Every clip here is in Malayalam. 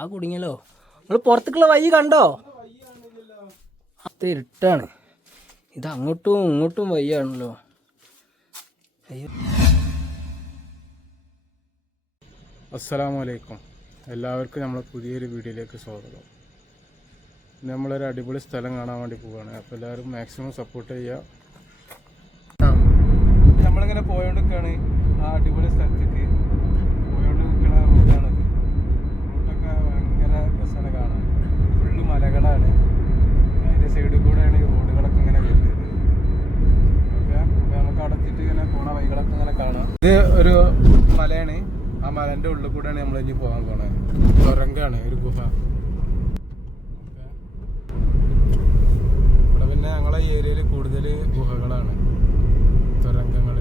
ആ കുടുങ്ങിയല്ലോ. നമ്മൾ പുറത്തേക്കുള്ള വഴി കണ്ടോ? അത് ഇരുട്ടാണ്. ഇത് അങ്ങോട്ടും ഇങ്ങോട്ടും വഴിയാണല്ലോ. അയ്യോ. അസ്സലാമലൈക്കും, എല്ലാവർക്കും നമ്മളെ പുതിയൊരു വീഡിയോയിലേക്ക് സ്വാഗതം. നമ്മളൊരു അടിപൊളി സ്ഥലം കാണാൻ വേണ്ടി പോവുകയാണ്. അപ്പോൾ എല്ലാവരും മാക്സിമം സപ്പോർട്ട് ചെയ്യുക. നമ്മളിങ്ങനെ പോയോണ്ടിരിക്കുകയാണ് ആ അടിപൊളി സ്ഥലത്തേക്ക്. പോയോണ്ട് നിൽക്കുന്ന റൂട്ടാണത്. റൂട്ടൊക്കെ ഭയങ്കര രസമാണ് കാണാൻ. ഫുള്ള് മലകളാണ്. അതിൻ്റെ സൈഡിൽ കൂടെയാണ് ഈ റോഡുകളൊക്കെ ഇങ്ങനെ വരുന്നത്. ഓക്കെ, അപ്പോൾ നമുക്ക് അവിടെ എത്തിയിട്ട് ഇങ്ങനെ പോണ വഴികളൊക്കെ ഇങ്ങനെ കാണാം. ഇത് ഒരു മലയാണ്. ആ മലൻ്റെ ഉള്ളിൽ കൂടെയാണ് നമ്മൾ ഇനി പോകാൻ പോണത്. തുരങ്കാണ്, ഒരു ഗുഹ. ഇവിടെ പിന്നെ ഞങ്ങളെ ഏരിയയിൽ കൂടുതൽ ഗുഹകളാണ്, തുരങ്കങ്ങൾ.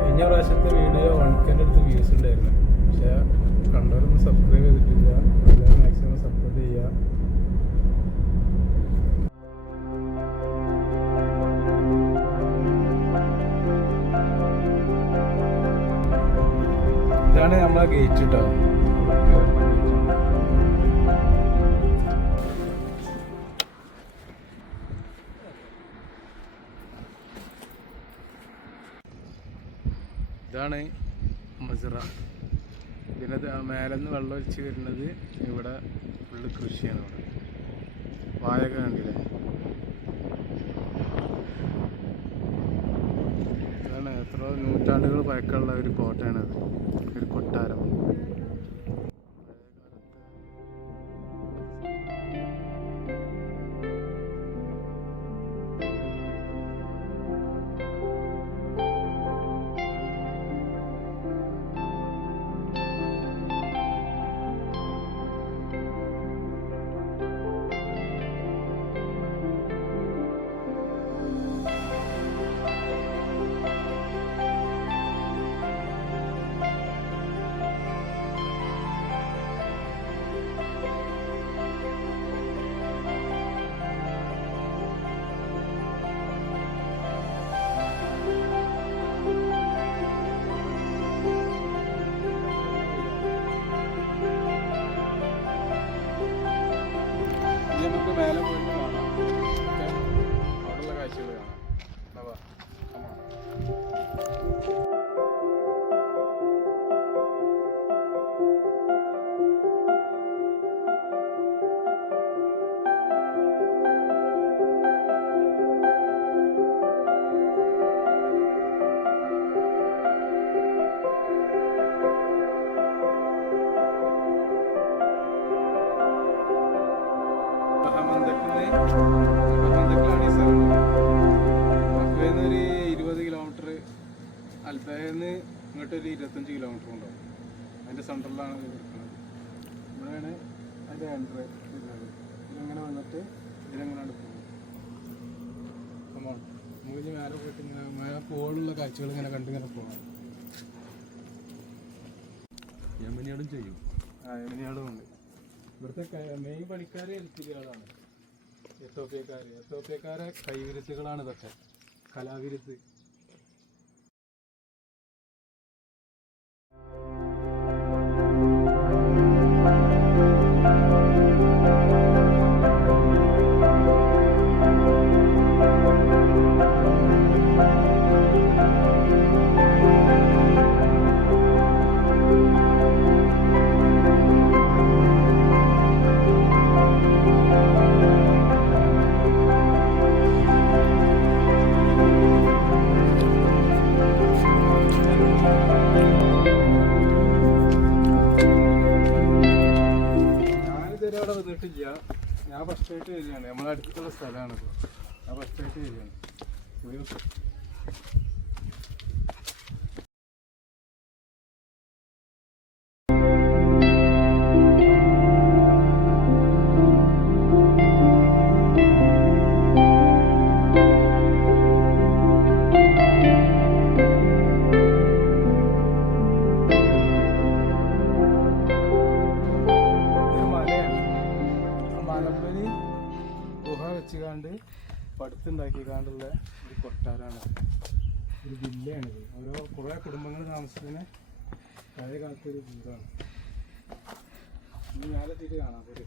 കഴിഞ്ഞ പ്രാവശ്യത്തെ വീഡിയോ 1K അടുത്ത് വ്യൂസ് ഉണ്ടായിരുന്നു. പക്ഷേ കണ്ടവരൊന്നും സബ്സ്ക്രൈബ് ചെയ്തിട്ടില്ല. എല്ലാവരും മാക്സിമം സപ്പോർട്ട് ചെയ്യുക. ഇതാണ് നമ്മളെ ഗേറ്റ് കേട്ടോ. ഇതാണ് മസ്റ. ഇതിനകത്ത് മേലെന്ന് വെള്ളം ഒലിച്ച് വരുന്നത് ഇവിടെ ഫുള്ള് കൃഷിയാണ്. ഇവിടെ വാഴയൊക്കെ കണ്ടില്ലേ. ഇതാണ് എത്ര നൂറ്റാണ്ടുകൾ പഴക്കമുള്ള ഒരു കോട്ടയാണത്, ഒരു കൊട്ടാരം. നമുക്ക് മേലെ പോയിട്ട് കാണാം. അവിടെയുള്ള കാഴ്ചകൾ കാണാം. മക്കയിൽനിന്ന് ഈ സ്ഥലം. മക്കയിൽനിന്ന് ഒരു 20 കിലോമീറ്റർ, അൽബാഹിന്ന് ഇങ്ങോട്ടൊരു 25 കിലോമീറ്റർ ഉണ്ടാവും. അതിൻ്റെ സെൻറ്ററിലാണ് ഇത് നിൽക്കുന്നത്. ഇവിടെയാണ് അതിൻ്റെ എൻട്രി വരുന്നത്. ഇതിങ്ങനെ വന്നിട്ട് ഇതിലെങ്ങനെയാണ് പോകുന്നത്. നമുക്ക് മേലെ പോയിട്ട് ഇങ്ങനെ മേലെ പോലുള്ള കാഴ്ചകൾ ഇങ്ങനെ കണ്ടിങ്ങനെ പോകാം. യമനിയാടും ചെയ്യും. യമനിയാടും ഉണ്ട്. ഇവിടുത്തെ മെയിൻ പണിക്കാർ എൽത്തിരികളാണ്. എത്തോപ്യക്കാരെ കൈവിരുത്തുകളാണ് ഇതൊക്കെ, കലാവിരുത്ത്. ഞാൻ ഫസ്റ്റായിട്ട് വരികയാണ്. നമ്മളെ അടുത്തുള്ള സ്ഥലമാണിത്. ഞാൻ ഫസ്റ്റായിട്ട് വരികയാണ്. കമ്പനി ഗുഹ വെച്ചുകാണ്ട് പടുത്തുണ്ടാക്കിക്കാണ്ടുള്ള ഒരു കൊട്ടാരാണ്, ഒരു വില്ലയാണിത്. ഓരോ കുറേ കുടുംബങ്ങൾ താമസിക്കുന്ന പഴയ കാലത്തെ ഒരു വീടാണ്. ഇനി ഞാനെത്തിയിട്ട് കാണാം. ഒരു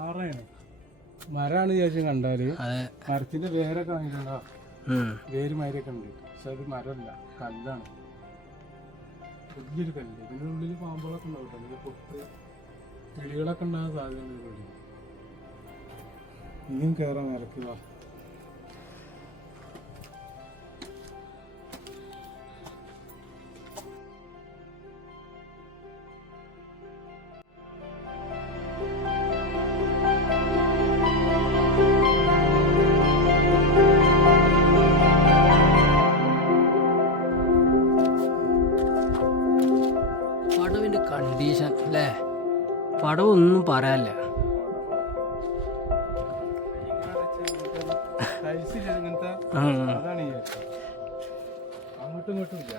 പാറയാണ്, മരമാണ് വിചാരിച്ചു കണ്ടാല്. മരത്തിന്റെ വേരൊക്കെ വാങ്ങിയിട്ടുണ്ടോ? വേര് മാതിരിയൊക്കെ ഉണ്ട്, പക്ഷെ അത് മരമല്ല, കല്ലാണ്. വലിയൊരു കല്ല്. ഇതിൻ്റെ ഉള്ളിൽ പാമ്പുകളൊക്കെ ഉണ്ടാവും, അല്ലെങ്കിൽ പൊട്ട് കിളികളൊക്കെ ഉണ്ടാകാൻ സാധ്യതയുണ്ട്. ഇനിയും കയറാൻ നിരക്കുക. പടവിൻ്റെ കണ്ടീഷൻ അല്ലേ, പടവൊന്നും പറയാനില്ല. അതാണ് അങ്ങോട്ടും ഇങ്ങോട്ടും ഇല്ല.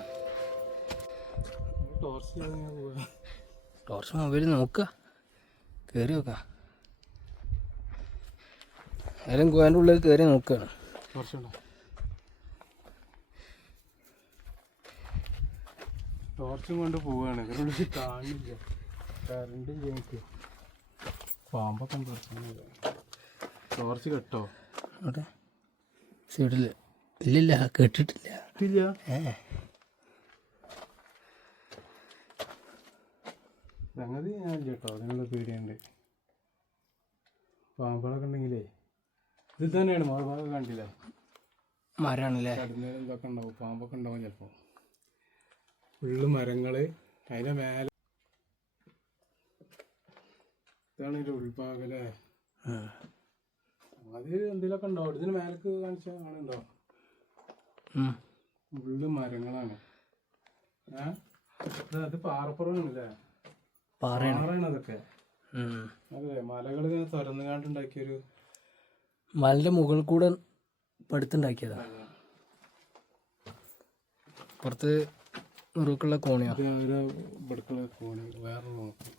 ടോർച്ച് മൊബൈൽ നോക്കുക, കയറി നോക്കാം. ഏതെങ്കിലും ഗുഹേൻ്റെ ഉള്ളിൽ കയറി നോക്കുകയാണ്. ടോർച്ചും കൊണ്ട് പോവുകയാണ്. ഇതിനുള്ളിൽ കാണില്ല, കറണ്ട് ഞങ്ങൾക്ക് പാമ്പൊക്കെ ഉണ്ട്. ടോർച്ച് കെട്ടോ അവിടെ സൈഡിൽ? ഇല്ലില്ല, കേട്ടിട്ടില്ല. സംഗതി ഞാൻ കേട്ടോ, അതിനുള്ള പേടിയുണ്ട്. പാമ്പുകളൊക്കെ ഉണ്ടെങ്കിലേ ഇത് തന്നെയാണ് മറുഭാഗം കണ്ടില്ല, മരമാണല്ലേ. കടന്നേരം ഇതൊക്കെ ഉണ്ടാവും, പാമ്പൊക്കെ ഉണ്ടാവും ചിലപ്പോൾ. ഫുള്ള് മരങ്ങള്, അതിൻ്റെ മേലെ ഇതാണ് ഇതിൻ്റെ ഉൾഭാഗം അല്ലേ. അത് എന്തെങ്കിലുമൊക്കെ ഉണ്ടാവും. ഇതിന് മേലേക്ക് കാണിച്ചാൽ കാണുന്നുണ്ടോ? ഫുള്ള് മരങ്ങളാണ്. അത് പാറപ്പുറമാണല്ലേ, പാറയാണ് അതൊക്കെ. അതെ, മലകൾ ഇങ്ങനെ തുറന്നുകാണ്ടുണ്ടാക്കിയൊരു, മലന്റെ മുകളിൽ കൂടെ പടുത്തുണ്ടാക്കിയതാ. പുറത്ത് മുറുക്കുള്ള കോണിയോ, ഇവിടക്കുള്ള കോണി വേറെ നോക്കും.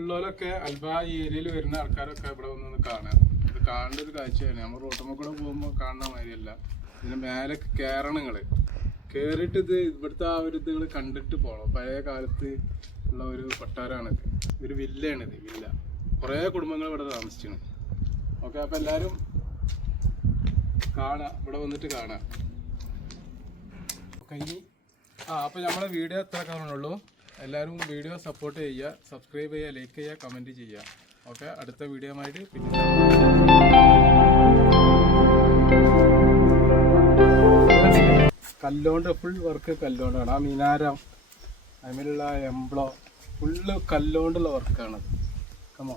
ഉള്ളവരൊക്കെ അൽബ ഈ ഏരിയയിൽ വരുന്ന ആൾക്കാരൊക്കെ ഇവിടെ വന്നൊന്ന് കാണാം. ഇത് കാണേണ്ട ഒരു കാഴ്ചയാണ്. നമ്മൾ റോട്ടുമ്മ കൂടെ പോകുമ്പോൾ കാണുന്ന മാതിരിയല്ല. ഇതിന് മേലെ കയറണം നിങ്ങൾ. കയറിയിട്ട് ഇത് ഇവിടുത്തെ ആ ഒരു ഇത് നിങ്ങൾ കണ്ടിട്ട് പോകണം. പഴയ കാലത്ത് ഉള്ള ഒരു കൊട്ടാരമാണിത്, ഒരു വില്ലയാണിത്, വില്ല. കുറേ കുടുംബങ്ങൾ ഇവിടെ താമസിച്ചാണ്. ഓക്കെ, അപ്പം എല്ലാവരും കാണാം, ഇവിടെ വന്നിട്ട് കാണാം. ഇനി അപ്പോൾ നമ്മുടെ വീഡിയോ എത്ര കാണുള്ളൂ. എല്ലാവരും വീഡിയോ സപ്പോർട്ട് ചെയ്യുക, സബ്സ്ക്രൈബ് ചെയ്യുക, ലൈക്ക് ചെയ്യുക, കമൻറ്റ് ചെയ്യുക. ഓക്കെ, അടുത്ത വീഡിയോ ആയിട്ട് പിന്നെ കല്ലുകൊണ്ട് ഫുൾ വർക്ക് കല്ലുകൊണ്ടാണ്. ആ മിനാരം അതിലുള്ള എംബ്ലോ ഫുള്ള് കല്ലുകൊണ്ടുള്ള വർക്കാണത്. കമോ